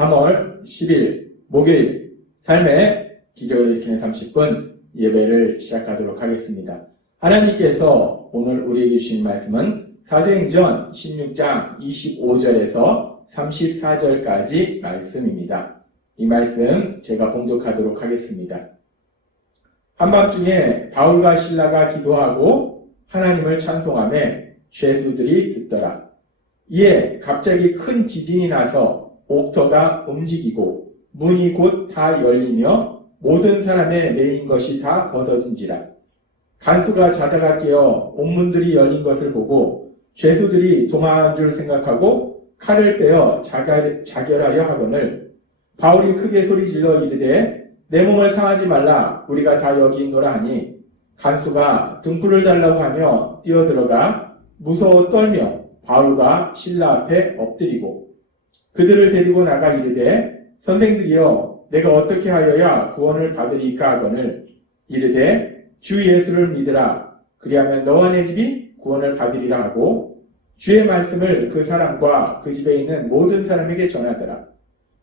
3월 10일 목요일 삶의 기적을 일으키는 30분 예배를 시작하도록 하겠습니다. 하나님께서 오늘 우리에게 주신 말씀은 사도행전 16장 25절에서 34절까지 말씀입니다. 이 말씀 제가 봉독하도록 하겠습니다. 한밤중에 바울과 실라가 기도하고 하나님을 찬송하며 죄수들이 듣더라. 이에 갑자기 큰 지진이 나서 옥터가 움직이고 문이 곧 다 열리며 모든 사람의 매인 것이 다 벗어진지라. 간수가 자다가 깨어 옥문들이 열린 것을 보고 죄수들이 도망한 줄 생각하고 칼을 빼어 자결하려 하거늘 바울이 크게 소리질러 이르되 내 몸을 상하지 말라 우리가 다 여기 있노라 하니 간수가 등불을 달라고 하며 뛰어들어가 무서워 떨며 바울과 실라 앞에 엎드리고 그들을 데리고 나가 이르되 선생들이여 내가 어떻게 하여야 구원을 받으리까 하거늘 이르되 주 예수를 믿으라 그리하면 너와 내 집이 구원을 받으리라 하고 주의 말씀을 그 사람과 그 집에 있는 모든 사람에게 전하더라.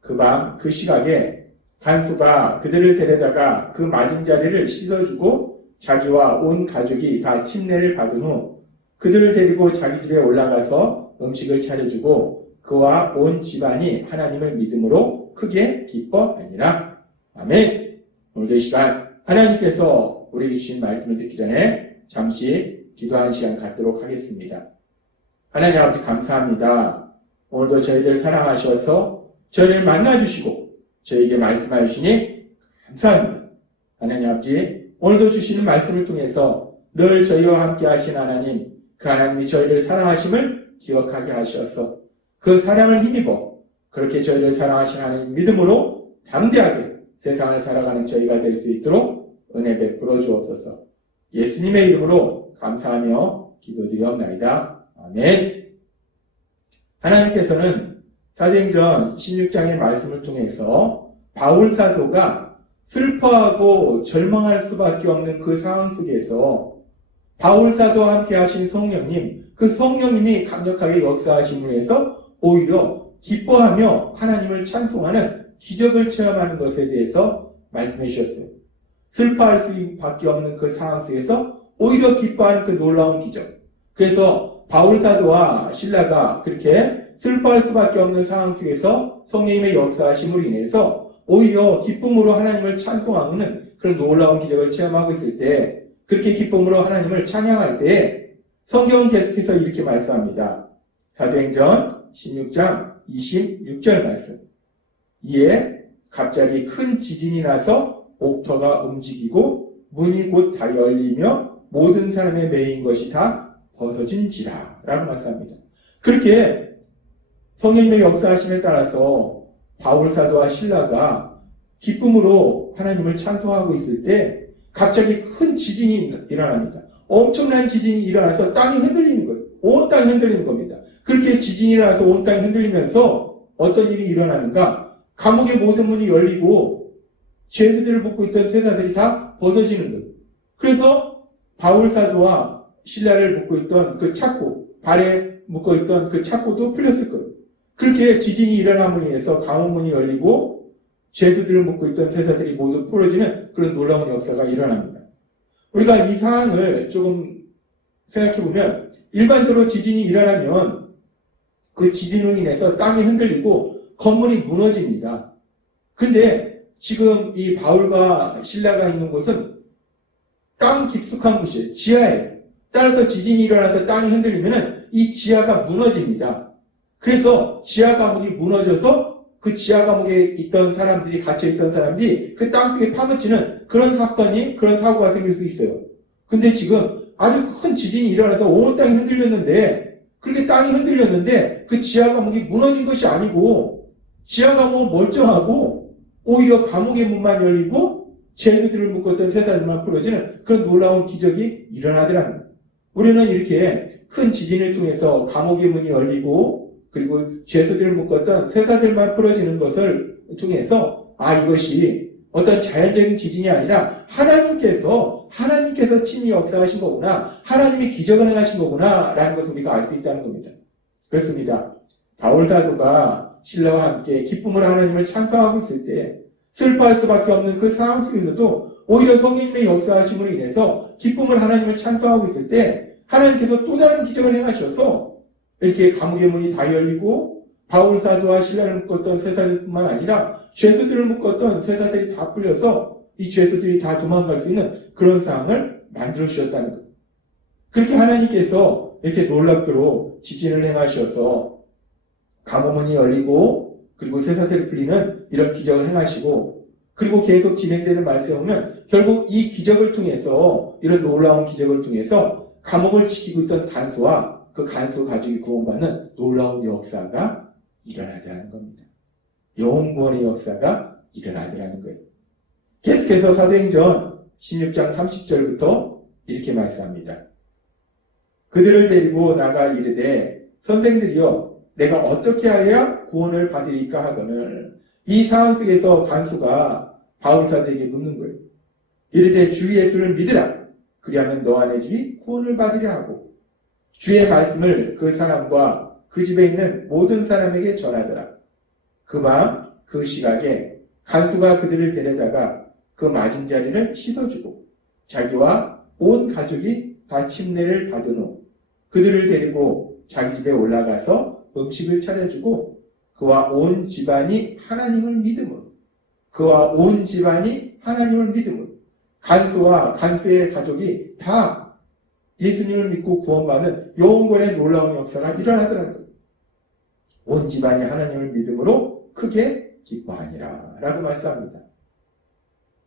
그 밤 그 시각에 간수가 그들을 데려다가 그 맞은자리를 씻어주고 자기와 온 가족이 다 침례를 받은 후 그들을 데리고 자기 집에 올라가서 음식을 차려주고 그와 온 집안이 하나님을 믿음으로 크게 기뻐하니라. 아멘. 오늘도 이 시간 하나님께서 우리에게 주신 말씀을 듣기 전에 잠시 기도하는 시간 갖도록 하겠습니다. 하나님 아버지 감사합니다. 오늘도 저희들 사랑하셔서 저희를 만나주시고 저희에게 말씀하여 주시니 감사합니다. 하나님 아버지 오늘도 주시는 말씀을 통해서 늘 저희와 함께 하신 하나님 그 하나님이 저희를 사랑하심을 기억하게 하셔서 그 사랑을 힘입어 그렇게 저희를 사랑하신 하나님 믿음으로 담대하게 세상을 살아가는 저희가 될 수 있도록 은혜 베풀어 주옵소서. 예수님의 이름으로 감사하며 기도드리옵나이다. 아멘. 하나님께서는 사도행전 16장의 말씀을 통해서 바울 사도가 슬퍼하고 절망할 수밖에 없는 그 상황 속에서 바울 사도와 함께 하신 성령님, 그 성령님이 강력하게 역사하심으로 해서 오히려 기뻐하며 하나님을 찬송하는 기적을 체험하는 것에 대해서 말씀해 주셨어요. 슬퍼할 수밖에 없는 그 상황 속에서 오히려 기뻐하는 그 놀라운 기적. 그래서 바울 사도와 실라가 그렇게 슬퍼할 수밖에 없는 상황 속에서 성령님의 역사하심으로 인해서 오히려 기쁨으로 하나님을 찬송하는 그런 놀라운 기적을 체험하고 있을 때 그렇게 기쁨으로 하나님을 찬양할 때 성경은 계속해서 이렇게 말씀합니다. 사도행전 16장 26절 말씀. 이에 갑자기 큰 지진이 나서 옥터가 움직이고 문이 곧 다 열리며 모든 사람의 매인 것이 다 벗어진지라 라고 말씀합니다. 그렇게 성령님의 역사하심에 따라서 바울 사도와 실라가 기쁨으로 하나님을 찬송하고 있을 때 갑자기 큰 지진이 일어납니다. 엄청난 지진이 일어나서 땅이 흔들리는 거예요. 온 땅이 흔들리는 겁니다. 그렇게 지진이 일어나서 온 땅이 흔들리면서 어떤 일이 일어나는가? 감옥의 모든 문이 열리고 죄수들을 묶고 있던 세사들이 다 벗어지는 거예요. 그래서 바울 사도와 실라를 묶고 있던 그 착고, 발에 묶어 있던 그 착고도 풀렸을 거예요. 그렇게 지진이 일어남으로 인해서 감옥 문이 열리고 죄수들을 묶고 있던 세사들이 모두 풀어지는 그런 놀라운 역사가 일어납니다. 우리가 이 상황을 조금 생각해보면 일반적으로 지진이 일어나면 그 지진으로 인해서 땅이 흔들리고 건물이 무너집니다. 근데 지금 이 바울과 실라가 있는 곳은 땅 깊숙한 곳이에요. 지하예요. 따라서 지진이 일어나서 땅이 흔들리면 이 지하가 무너집니다. 그래서 지하 감옥이 무너져서 그 지하 감옥에 있던 사람들이 갇혀있던 사람들이 그 땅속에 파묻히는 그런 사고가 생길 수 있어요. 근데 지금 아주 큰 지진이 일어나서 온 땅이 흔들렸는데 그렇게 땅이 흔들렸는데 그 지하 감옥이 무너진 것이 아니고 지하 감옥은 멀쩡하고 오히려 감옥의 문만 열리고 죄수들을 묶었던 세사들만 풀어지는 그런 놀라운 기적이 일어나더라는 거예요. 우리는 이렇게 큰 지진을 통해서 감옥의 문이 열리고 그리고 죄수들을 묶었던 세사들만 풀어지는 것을 통해서 이것이 어떤 자연적인 지진이 아니라 하나님께서 친히 역사하신 거구나. 하나님이 기적을 행하신 거구나 라는 것을 우리가 알 수 있다는 겁니다. 그렇습니다. 바울 사도가 신라와 함께 기쁨으로 하나님을 찬송하고 있을 때 슬퍼할 수밖에 없는 그 상황 속에서도 오히려 성령님의 역사하심으로 인해서 기쁨을 하나님을 찬송하고 있을 때 하나님께서 또 다른 기적을 행하셔서 이렇게 감옥의 문이 다 열리고 바울 사도와 신라를 묶었던 쇠사들뿐만 아니라 죄수들을 묶었던 쇠사들이 다 풀려서 이 죄수들이 다 도망갈 수 있는 그런 상황을 만들어 주셨다는 것. 그렇게 하나님께서 이렇게 놀랍도록 지진을 행하셔서 감옥문이 열리고 그리고 쇠사슬이 풀리는 이런 기적을 행하시고 그리고 계속 진행되는 말씀에 보면 결국 이 기적을 통해서 이런 놀라운 기적을 통해서 감옥을 지키고 있던 간수와 그 간수 가족이 구원받는 놀라운 역사가 일어나더라는 겁니다. 영원의 역사가 일어나더라는 거예요. 계속해서 사도행전 16장 30절부터 이렇게 말씀합니다. 그들을 데리고 나가 이르되 선생들이여 내가 어떻게 하여야 구원을 받으리까 하거늘 이 상황 속에서 간수가 바울 사도에게 묻는 거예요. 이르되 주 예수를 믿으라. 그리하면 너와 내 집이 구원을 받으리라 하고 주의 말씀을 그 사람과 그 집에 있는 모든 사람에게 전하더라. 그 밤 그 시각에 간수가 그들을 데려다가 그 맞은 자리를 씻어주고 자기와 온 가족이 다 침례를 받은 후 그들을 데리고 자기 집에 올라가서 음식을 차려주고 그와 온 집안이 하나님을 믿음으로 간수와 간수의 가족이 다 예수님을 믿고 구원받는 영원의 놀라운 역사가 일어나더라는 거예요. 온 집안이 하나님을 믿음으로 크게 기뻐하니라 라고 말씀합니다.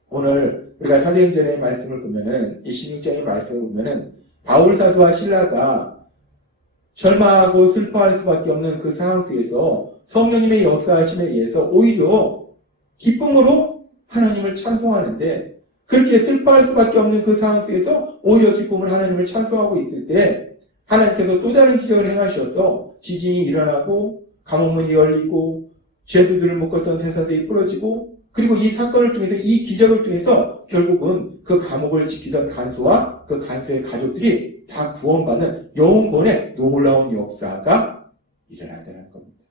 오늘 우리가 사도행전의 말씀을 보면은 이 16장의 말씀을 보면은 바울 사도와 신라가 절망하고 슬퍼할 수밖에 없는 그 상황 속에서 성령님의 역사하심에 의해서 오히려 기쁨으로 하나님을 찬송하는데 그렇게 슬퍼할 수밖에 없는 그 상황 속에서 오히려 기쁨을 하나님을 찬송하고 있을 때 하나님께서 또 다른 기적을 행하셔서 지진이 일어나고 감옥문이 열리고 죄수들을 묶었던 쇠사슬이 부러지고 그리고 이 사건을 통해서 이 기적을 통해서 결국은 그 감옥을 지키던 간수와 그 간수의 가족들이 다 구원받는 영원의 놀라운 역사가 일어나더라는 겁니다.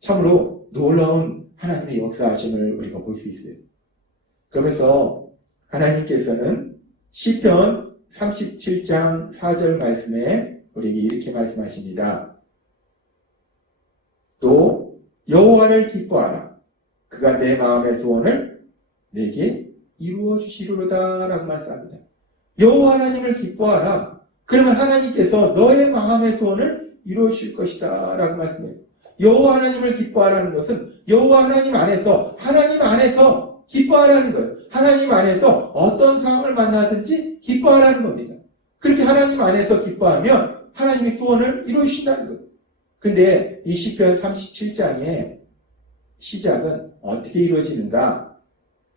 참으로 놀라운 하나님의 역사하심을 우리가 볼 수 있어요. 그러면서 하나님께서는 시편 37장 4절 말씀에 우리에게 이렇게 말씀하십니다. 또 여호와를 기뻐하라. 그가 내 마음의 소원을 내게 이루어 주시리로다 라고 말씀합니다. 여호와 하나님을 기뻐하라. 그러면 하나님께서 너의 마음의 소원을 이루어 주실 것이다 라고 말씀해요. 여호와 하나님을 기뻐하라는 것은 여호와 하나님 안에서 기뻐하라는 거예요. 하나님 안에서 어떤 상황을 만나든지 기뻐하라는 겁니다. 그렇게 하나님 안에서 기뻐하면 하나님이 소원을 이루어 주신다는 거예요. 그런데 이 시편 37장의 시작은 어떻게 이루어지는가?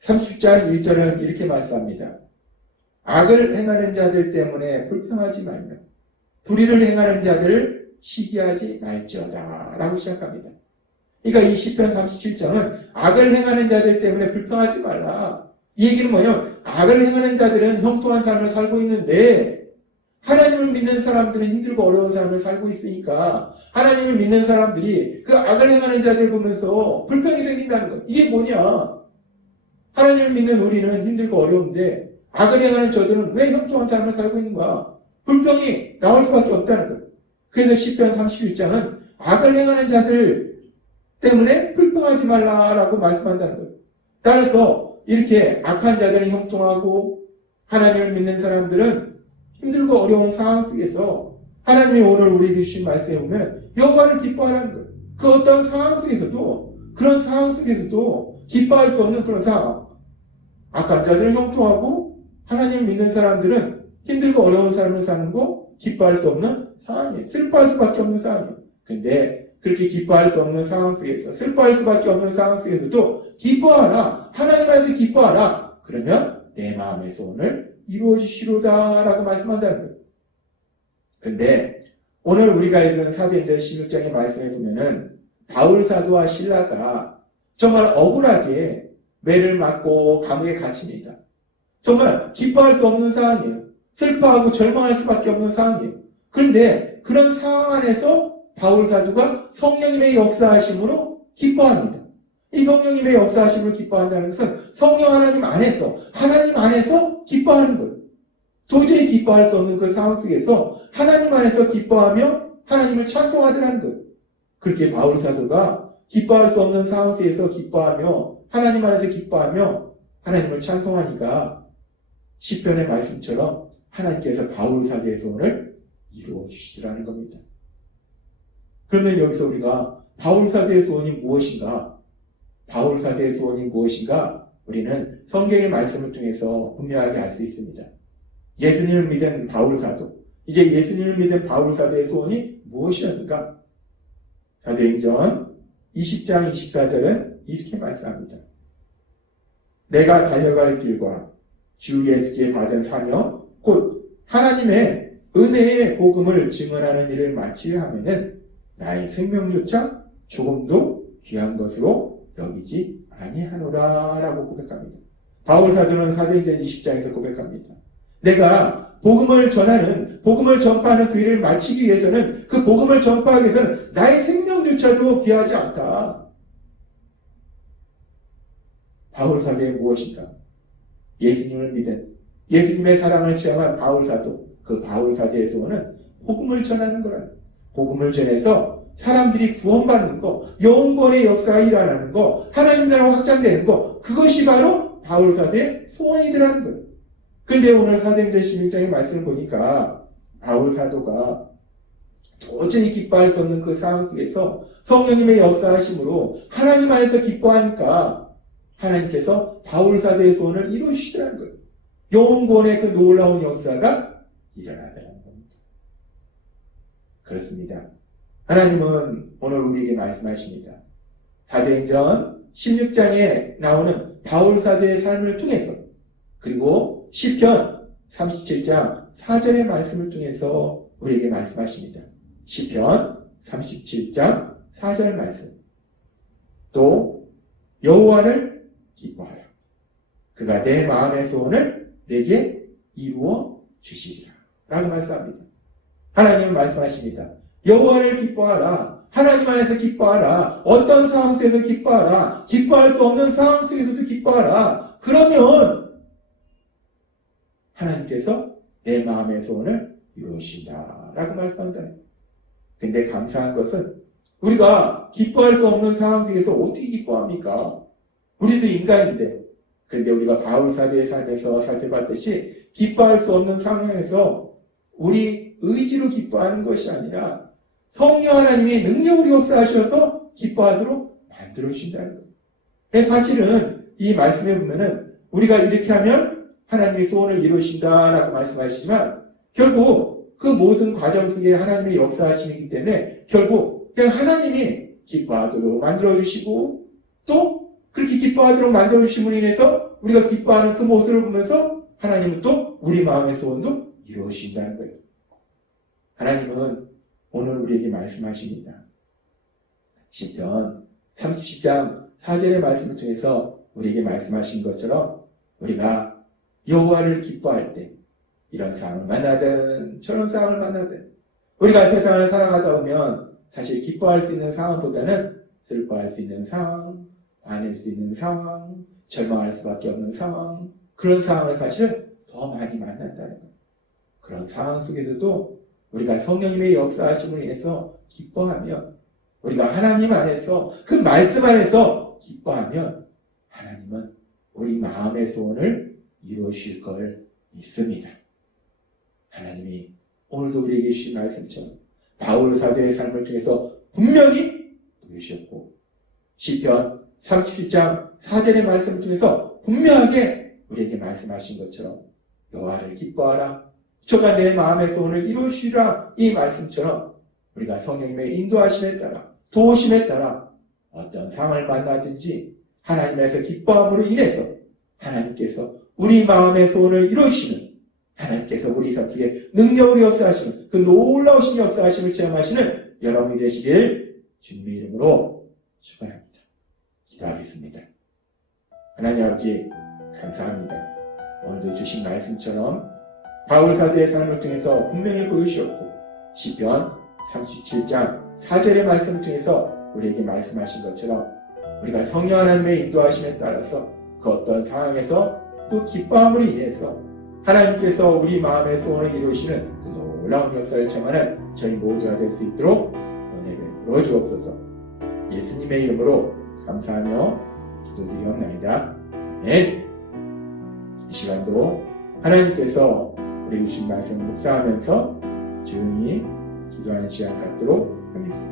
30장 1절은 이렇게 말씀합니다. 악을 행하는 자들 때문에 불평하지 말며 불의를 행하는 자들을 시기하지 말지어다 라고 시작합니다. 그러니까 이 시편 37장은 악을 행하는 자들 때문에 불평하지 말라. 이 얘기는 뭐냐면 악을 행하는 자들은 형통한 삶을 살고 있는데 하나님을 믿는 사람들은 힘들고 어려운 삶을 살고 있으니까 하나님을 믿는 사람들이 그 악을 행하는 자들 보면서 불평이 생긴다는 거예요. 이게 뭐냐? 하나님을 믿는 우리는 힘들고 어려운데 악을 행하는 저들은 왜 형통한 삶을 살고 있는가? 불평이 나올 수밖에 없다는 거예요. 그래서 시편 31장은 악을 행하는 자들 때문에 불평하지 말라라고 말씀한다는 거예요. 따라서 이렇게 악한 자들은 형통하고 하나님을 믿는 사람들은 힘들고 어려운 상황 속에서 하나님이 오늘 우리에게 주신 말씀에 보면 여호와를 기뻐하라는 거예요. 그 어떤 상황 속에서도 그런 상황 속에서도 기뻐할 수 없는 그런 상황. 악한 자들은 형통하고 하나님을 믿는 사람들은 힘들고 어려운 삶을 사는 거 기뻐할 수 없는 상황이에요. 슬퍼할 수밖에 없는 상황이에요. 그런데 그렇게 기뻐할 수 없는 상황 속에서 슬퍼할 수밖에 없는 상황 속에서도 기뻐하라. 하나님 안에서 기뻐하라. 그러면 내 마음의 소원을 이루어 주시로다 라고 말씀한다는 거예요. 그런데 오늘 우리가 읽은 사도행전 16장의 말씀에 보면은 바울 사도와 실라가 정말 억울하게 매를 맞고 감옥에 갇힙니다. 정말 기뻐할 수 없는 상황이에요. 슬퍼하고 절망할 수밖에 없는 상황이에요. 그런데 그런 상황 안에서 바울 사도가 성령님의 역사하심으로 기뻐합니다. 이 성령님의 역사하심으로 기뻐한다는 것은 성령 하나님 안에서 기뻐하는 거예요. 도저히 기뻐할 수 없는 그 상황 속에서 하나님 안에서 기뻐하며 하나님을 찬송하더라는 거예요. 그렇게 바울 사도가 기뻐할 수 없는 상황 속에서 기뻐하며 하나님 안에서 기뻐하며 하나님을 찬송하니까 시편의 말씀처럼 하나님께서 바울 사도의 소원을 이루어 주시라는 겁니다. 그러면 여기서 우리가 바울 사도의 소원이 무엇인가? 바울 사도의 소원이 무엇인가? 우리는 성경의 말씀을 통해서 분명하게 알 수 있습니다. 예수님을 믿은 바울 사도, 이제 예수님을 믿은 바울 사도의 소원이 무엇이었는가? 사도행전 20장 24절은 이렇게 말씀합니다. 내가 달려갈 길과 주 예수께 받은 사명, 곧 하나님의 은혜의 복음을 증언하는 일을 마치려 하면은 나의 생명조차 조금도 귀한 것으로 여기지 아니하노라 라고 고백합니다. 바울 사도는 사도행전 20장에서 고백합니다. 내가 복음을 전파하는 그 일을 마치기 위해서는, 그 복음을 전파하기 위해서는 나의 생명조차도 귀하지 않다. 바울 사도의 무엇인가? 예수님을 믿은, 예수님의 사랑을 체험한 바울 사도, 그 바울 사도의 소원은 복음을 전하는 거라. 복음을 전해서 사람들이 구원받는 거, 영원의 역사가 일어나는 거, 하나님 나라가 확장되는 거, 그것이 바로 바울 사도의 소원이더라는 거예요. 그런데 오늘 사도행전 16장의 말씀을 보니까 바울 사도가 도저히 기뻐할 수 없는 그 상황 속에서 성령님의 역사하심으로 하나님 안에서 기뻐하니까 하나님께서 바울 사도의 소원을 이루시더라는 거예요. 영원의 그 놀라운 역사가 일어나더라는 겁니다. 그렇습니다. 하나님은 오늘 우리에게 말씀하십니다. 사도행전 16장에 나오는 바울 사도의 삶을 통해서, 그리고 시편 37장 4절의 말씀을 통해서 우리에게 말씀하십니다. 시편 37장 4절 말씀. 또 여호와를 기뻐하라. 그가 내 마음의 소원을 내게 이루어 주시리라 라고 말씀합니다. 하나님은 말씀하십니다. 여호와를 기뻐하라. 하나님 안에서 기뻐하라. 어떤 상황 속에서 기뻐하라. 기뻐할 수 없는 상황 속에서도 기뻐하라. 그러면 하나님께서 내 마음의 소원을 이루신다 라고 말씀한다. 근데 감사한 것은 우리가 기뻐할 수 없는 상황 속에서 어떻게 기뻐합니까? 우리도 인간인데. 그런데 우리가 바울 사도의 삶에서 살펴봤듯이 기뻐할 수 없는 상황에서 우리 의지로 기뻐하는 것이 아니라 성령 하나님이 능력으로 역사하셔서 기뻐하도록 만들어 주신다는 거예요. 사실은 이 말씀에 보면은 우리가 이렇게 하면 하나님의 소원을 이루신다라고 말씀하시지만 결국 그 모든 과정 속에 하나님의 역사하심이기 때문에 결국 그냥 하나님이 기뻐하도록 만들어 주시고 또 그렇게 기뻐하도록 만들어 주심으로 인해서 우리가 기뻐하는 그 모습을 보면서 하나님은 또 우리 마음의 소원도 이루어주신다는 거예요. 하나님은 오늘 우리에게 말씀하십니다. 시편 37장 4절의 말씀을 통해서 우리에게 말씀하신 것처럼 우리가 여호와를 기뻐할 때 이런 상황을 만나든 저런 상황을 만나든 우리가 세상을 살아가다 보면 사실 기뻐할 수 있는 상황보다는 슬퍼할 수 있는 상황, 화낼 수 있는 상황, 절망할 수밖에 없는 상황, 그런 상황을 사실 더 많이 만난다는 거예요. 그런 상황 속에서도 우리가 성령님의 역사하심으로 인해서 기뻐하면, 우리가 하나님 안에서 그 말씀 안에서 기뻐하면 하나님은 우리 마음의 소원을 이루실 걸 믿습니다. 하나님이 오늘도 우리에게 주신 말씀처럼 바울 사도의 삶을 통해서 분명히 보여주셨고 시편 37장 4절의 말씀을 통해서 분명하게 우리에게 말씀하신 것처럼 여호와를 기뻐하라. 저가 내 마음의 소원을 이루시라. 이 말씀처럼 우리가 성령님의 인도하심에 따라 도우심에 따라 어떤 상황을 만나든지 하나님에서 기뻐함으로 인해서 하나님께서 우리 마음의 소원을 이루시는, 하나님께서 우리 삶속에 능력으로 역사하시는 그 놀라우신 역사하심을 체험하시는 여러분이 되시길 주님의 이름으로 축원합니다. 기도하겠습니다. 하나님 아버지 감사합니다. 오늘도 주신 말씀처럼 바울 사도의 삶을 통해서 분명히 보여주셨고 시편 37장 4절의 말씀을 통해서 우리에게 말씀하신 것처럼 우리가 성령 하나님의 인도하심에 따라서 그 어떤 상황에서 또 기뻐함으로 인해서 하나님께서 우리 마음의 소원을 이루시는 그 놀라운 역사를 체험하는 저희 모두가 될 수 있도록 은혜를 베풀어 주옵소서. 예수님의 이름으로 감사하며 기도드리옵나이다. 아멘. 이 시간도 하나님께서 우리 주신 말씀을 묵상하면서 조용히 기도하는 시간 갖도록 하겠습니다.